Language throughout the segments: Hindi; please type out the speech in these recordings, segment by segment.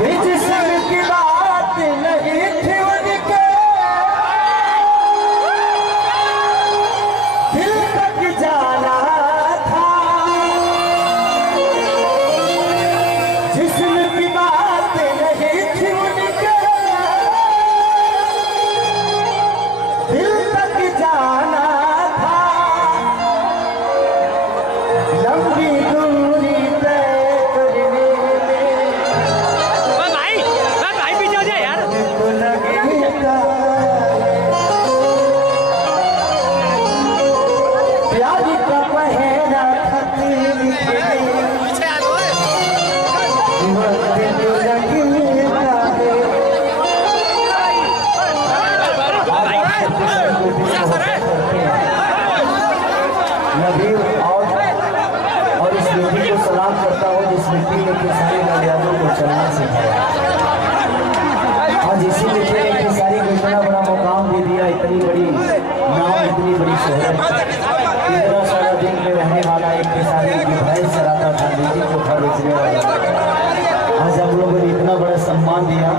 जिसकी बात नहीं थी उनके दिल तक जाना था, जिसकी बात नहीं थी उनके दिल तक जाना था, लंबी दूरी तय करने में भाई पीछे हो जाए यार। तो लगेगा प्यार का पहरा खत लिखने वक्त जो लगेगा नबी और इस बेटी को सलाम करता हूँ जिस मिट्टी ने किसानी गाड़ियों को चलना सिखाया। आज इसी मिट्टी ने किसानी को इतना बड़ा मुकाम दे दिया, इतनी बड़ी नाम, इतनी बड़ी शोहरत। 13 दिन में रहने वाला एक किसानी की भैंस चलाता था, बेटी को खा बेचने वाला। आज हम लोगों ने इतना बड़ा सम्मान दिया।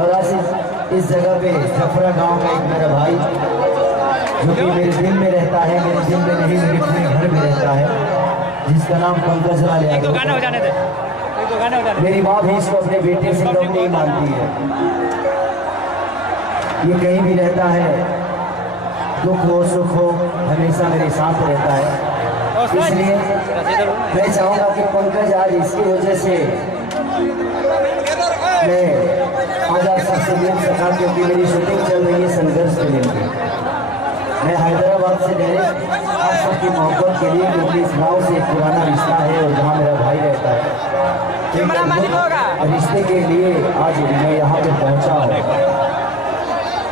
और आज इस जगह पे जफरा गांव का एक मेरा भाई जो कि मेरे दिल में रहता है, मेरे दिल में नहीं मेरे पूरे घर में रहता है, जिसका नाम पंकज लाल यादव। मेरी माँ भी इसको अपने बेटे से कम नहीं मानती है। ये कहीं भी रहता है, दुख हो सुख हो हमेशा मेरे साथ रहता है। इसलिए मैं चाहूँगा कि पंकज आज इसकी वजह से मैं आज आप सबसे मिल सका, क्योंकि मेरी शूटिंग चल रही है संघर्ष फिल्म की। मैं हैदराबाद से डायरेक्ट आप सबकी मोहब्बत के लिए, क्योंकि इस गाँव से एक पुराना रिश्ता है और जहाँ मेरा भाई रहता है, रिश्ते के लिए आज मैं यहाँ पे पहुँचा हूँ।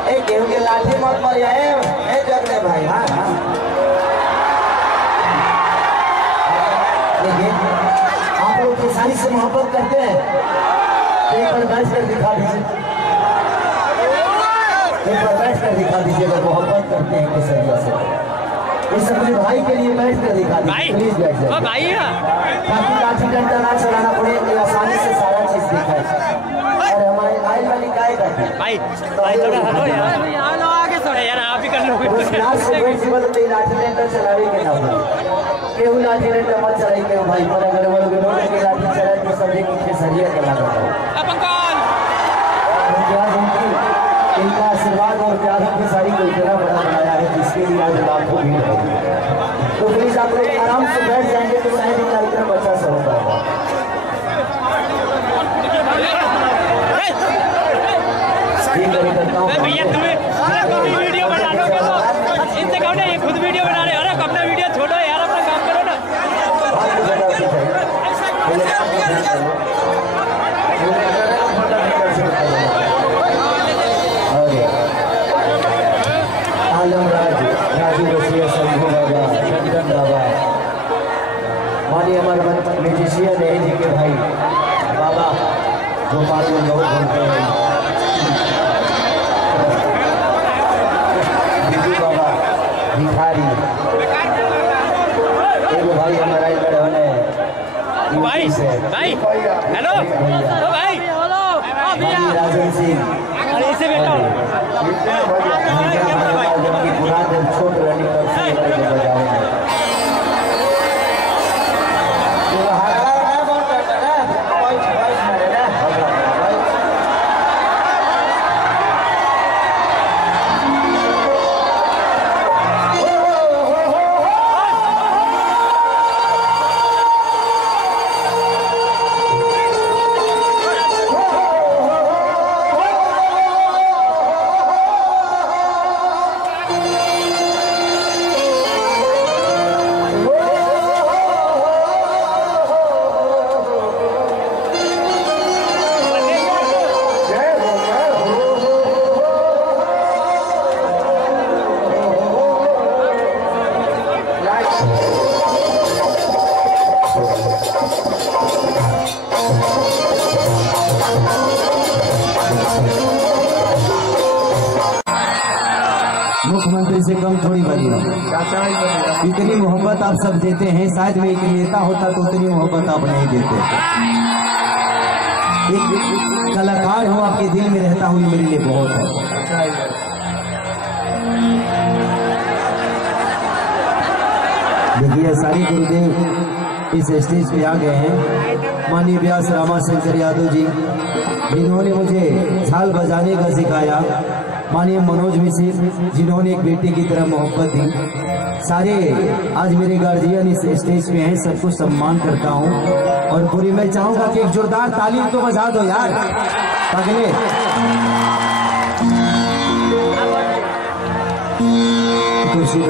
एक गेहूँ के लाठी मत मर जाए जगने भाई। हाँ हाँ, आप लोग किसानी से मोहब्बत करते हैं, एक बार बैठ कर दिखा दीजिए, एक बार बैठ कर दिखा दीजिएगा मोहब्बत करते हैं किसानियों से। इस अपने भाई के लिए बैठ कर दिखा दीजिए, प्लीज बैठ जाइए, ताकि लाठी डंडा ना चलाना पड़े, आसानी से सारा चीज दिखाए। और हमारे आयल वाली गाय का भाई थोड़ा हटो यार, आगे थोड़ा यार, आप ही कर लो। लाठी डंडा चलावे के ना केहू लाठी डंडा मत चलाई के भाई, पर अगर वो लोग के लाठी चलाए तो सभी के सरिया के लगा दो। इनका आशीर्वाद और प्यार की सारी को इतना बड़ा बनाया है, जिसके लिए आज लाखों भीड़ है। तो प्लीज आप लोग आराम से बैठ जाएंगे तो शायद इनका इतना बच्चा सा होता है। भैया तुम्हें वीडियो बना लो, इनसे कहो ना ये खुद वीडियो बना रहे हो ना, अपना वीडियो छोड़ो यार, अपना काम करो ना। राजू रसिया संभू बाबा शंकर बाबा मानिए हमारे म्यूजिशियन है जी के भाई बाबा गोपाल में लोग घूमते हैं, दीदी बाबा भिखारी, एक भाई हमारा इधर होने भाई हेलो भाई राजन सिंह इसे बेटा पूरा दिन छोट रही तब से मुख्यमंत्री से कम थोड़ी बनी है। इतनी मोहब्बत आप सब देते हैं, शायद मैं एक नेता होता तो उतनी मोहब्बत आप नहीं देते। एक कलाकार हो आपके दिल में रहता हूँ, ये मेरे लिए बहुत है। देखिए सारी गुरुदेव इस स्टेज पे आ गए हैं। माननीय व्यास रामाशंकर यादव जी जिन्होंने मुझे झाल बजाने का सिखाया, माननीय मनोज मिश्र जिन्होंने एक बेटे की तरह मोहब्बत दी। सारे आज मेरे गार्जियन इस स्टेज पे हैं, सबको सम्मान करता हूँ। और पूरी मैं चाहूंगा कि एक जोरदार तालीम तो बजा दो यार अगले कुर्सी